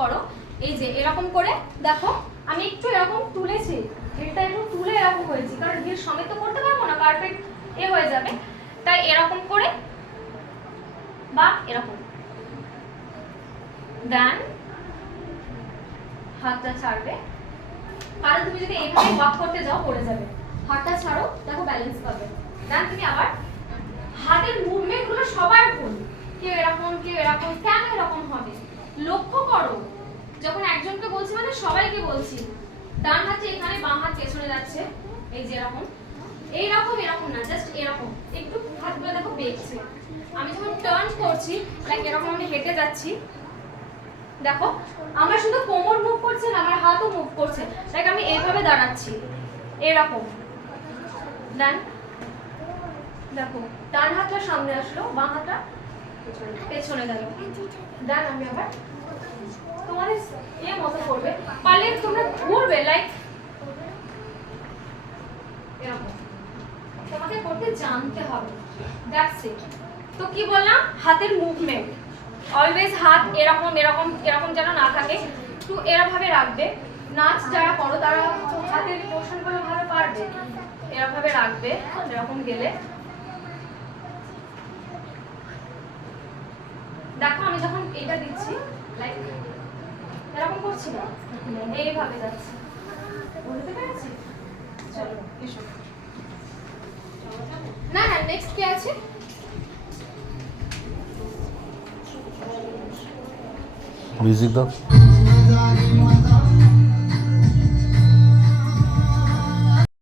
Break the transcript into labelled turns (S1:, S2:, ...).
S1: করো। এই যে, এরকম করে দেখো, আমি একটু এরকম তুলেছি। এটা একটু তুলে এরকম হয়েছি, কারণ হিল সমেত করতে পারব না কার্পেট এ হয়ে যাবে। তাই এরকম করে বা এরকম। দেন হাতটা ছাড়বে। কারণ তুমি যদি এইভাবে ওয়াক করতে যাও, পড়ে যাবে। হাতটা ছাড়ো, দেখো ব্যালেন্স পাবে। দেন তুমি আবার হাতের মুভমেন্টগুলো সবার ভুল। কেউ এরকম কেউ এরকম, কেন এরকম হবে? লক্ষ্য করো, যখন একজনকে বলছি মানে সবাইকে বলছি, ডান হাতে এখানে বাম হাত পেছনে যাচ্ছে, এই যে এরকম, এইরকম, এরকম না জাস্ট এরকম, একটু হাতগুলো দেখো বেঁকছে। আমি যখন টার্ন করছি লাইক এরকম আমি হেঁটে যাচ্ছি, দেখো, আমার শুধু কোমর মুভ করছে না, আমার হাতও মুভ করছে লাইক আমি এইভাবে দাঁড়াচ্ছি, এরকম। ডান দেখো, ডান হাতটা সামনে আসলো বাম হাতটা ইট তো কি বললাম? হাতের মুভমেন্ট অলওয়েজ হাত এরকম এরকম এরকম যেন না থাকে একটু এরভাবে রাখবে। নাচ যারা করো, তারা হাতের পোর্শনগুলো ভালো পারবে। এরভাবে রাখবে, এরকম গেলে দেখো আমি যখন এটা দিচ্ছি। লাইক এরকম করছি না? এইভাবে যাচ্ছি। বুঝতে পেরেছি? চলো, এসো। না না নেক্সট কি আছে?
S2: মিউজিক দাও।